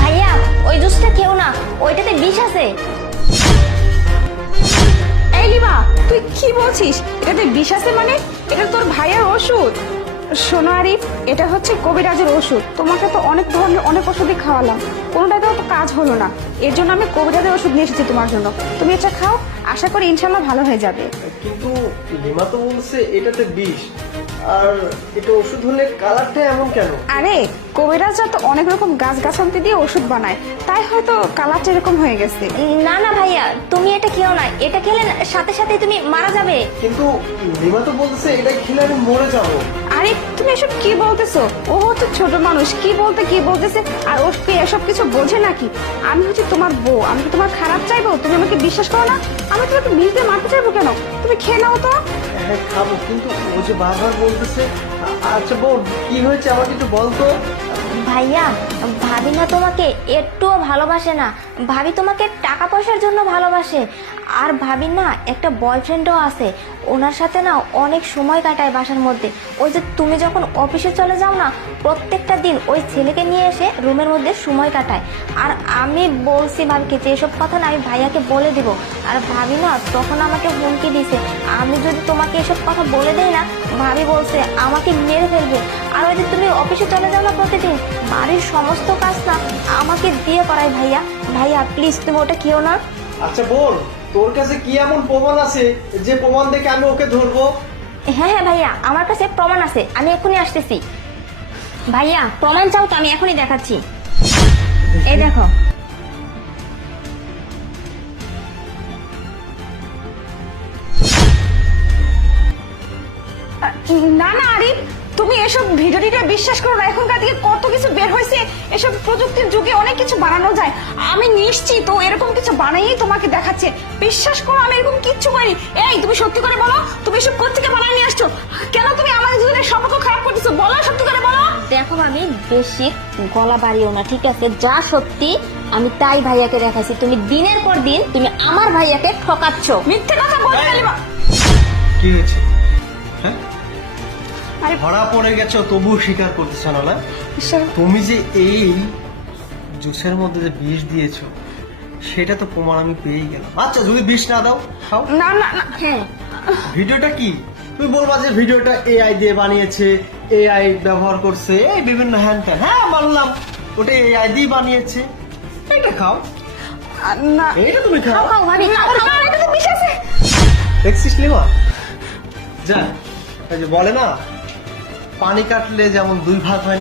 ভাইয়া ওই জুসটা খেও না, ওইটাতে বিষ আছে। এই লিমা, তুই কি বলছিস? এটাতে বিষ আছে মানে? এটা তোর ভাইয়ের ওষুধ। শোনো আরিফ, এটা হচ্ছে কবিরাজের ওষুধ। তোমাকে তো অনেক ধরনের অনেক ওষুধই খাওয়ালাম, কোনোটাতেও তো কাজ হলো না। এর জন্য আমি কবিরাজের ওষুধ নিয়ে এসেছি তোমার জন্য। তুমি এটা খাও, আশা করি ইনশাল্লাহ ভালো হয়ে যাবে। কিন্তু লিমা তো বলছে এটাতে বিষ, আর এটা ওষুধ হলে কালারটা এমন কেন? আরে কবিরাজরা তো অনেক রকম গাছ গাছান্তি দিয়ে ওষুধ বানায়, তাই হয়তো কালারটা এরকম হয়ে গেছে। না না ভাইয়া, তুমি এটা খেও না, এটা খেলে না সাথে সাথে তুমি মারা যাবে। কিন্তু লিমা তো বলছে এটা খেলে আমি মরে যাবো। আরে তুমি এসব কি বলতেছো? ও হচ্ছে ছোট মানুষ, কি বলতেছে, আর ও কি এসব কিছু বোঝে নাকি? আমি হচ্ছে তোমার বউ, আমি কি তোমার খারাপ চাইবো? তুমি আমাকে বিশ্বাস করো না? আমি তোমাকে বিষ দিয়ে মারতে চাইবো কেন? তুমি খেয়ে নাও তো। হ্যাঁ খাবো, কিন্তু ও যে বারবার বলতেছে। আচ্ছা বোন, কি হয়েছে আমাকে একটু বলতো। ভাইয়া ভাবি না তোমাকে একটুও ভালোবাসে না, ভাবি তোমাকে টাকা পয়সার জন্য ভালোবাসে। আর ভাবি না একটা বয়ফ্রেন্ডও আছে, ওনার সাথে না অনেক সময় কাটায় বাসার মধ্যে। ওই যে তুমি যখন অফিসে চলে যাও না, প্রত্যেকটা দিন ওই ছেলেকে নিয়ে এসে রুমের মধ্যে সময় কাটায়। আর আমি বলছি ভাবিকে যে এসব কথা না আমি ভাইয়াকে বলে দিব। আর ভাবি না তখন আমাকে হুমকি দিছে, আমি যদি তোমাকে এসব কথা বলে দেই না, ভাবি বলছে আমাকে মেরে ফেলবে। আর ওই যে তুমি অফিসে চলে যাও না প্রতিদিন, বাড়ির সমস্ত কাজ না আমাকে দিয়ে করায়। ভাইয়া ভাইয়া প্লিজ তুমি ওটা খেও না। আচ্ছা বোন, তোর কাছে কি এমন প্রমাণ আছে যে প্রমাণ দেখে আমি ওকে ধরবো? হ্যাঁ হ্যাঁ ভাইয়া, আমার কাছে প্রমাণ আছে, আমি এখনই আসতেছি। ভাইয়া প্রমাণ চাও তো আমি এখনই দেখাচ্ছি। এই দেখো। না না আরিফ, তুমি এসব ভিডিও টিডিও বিশ্বাস করো না। এখনকার দিকে কত কিছু বের হয়েছে, এসব প্রযুক্তির যুগে অনেক কিছু বানানো যায়। আমি নিশ্চিত ও এরকম কিছু বানাইই তোমাকে দেখাচ্ছে। বিশ্বাস করো, আমি এরকম কিচ্ছু করিনি। এই তুমি সত্যি করে বলো, তুমি এসব কোত্থেকে বানায় নিয়ে আসছো? কেন তুমি আমাদের দুজনের সম্পর্ক খারাপ করতেছো? বলো, সত্যি করে বলো। দেখো আমি বেশি গলা বাড়িও না, ঠিক আছে? যা সত্যি আমি তাই ভাইয়াকে দেখাচ্ছি। তুমি দিনের পর দিন তুমি আমার ভাইয়াকে ঠকাচ্ছ। মিথ্যে কথা বলতে গেলে কি হয়েছে? হ্যাঁ, আরে ধরা পড়ে গেছো তবুও স্বীকার করতেছ না? না, ঈশ্বর, তুমি যে এই জুসের মধ্যে যে বিষ দিয়েছো সেটা তো প্রমাণ আমি পেয়েই গেলাম। আচ্ছা যদি বিষ না দাও, খাও। না না না, হ্যাঁ ভিডিওটা কি তুমি বলবা যে ভিডিওটা এআই দিয়ে বানিয়েছে, এআই ব্যবহার করছে, এই বিভিন্ন হ্যান ত্যান। হ্যাঁ মানলাম, ওটা এআই দিয়ে বানিয়েছে। এটা খাও, না এটা তুমি খাও। খাও খাও ভাবি খাও খাও। না, এটা তো বিষ আছে। দেখছিস লিমা, যা, ওই যে বলে না পানি কাটলে যেমন দুই ভাগ হয়।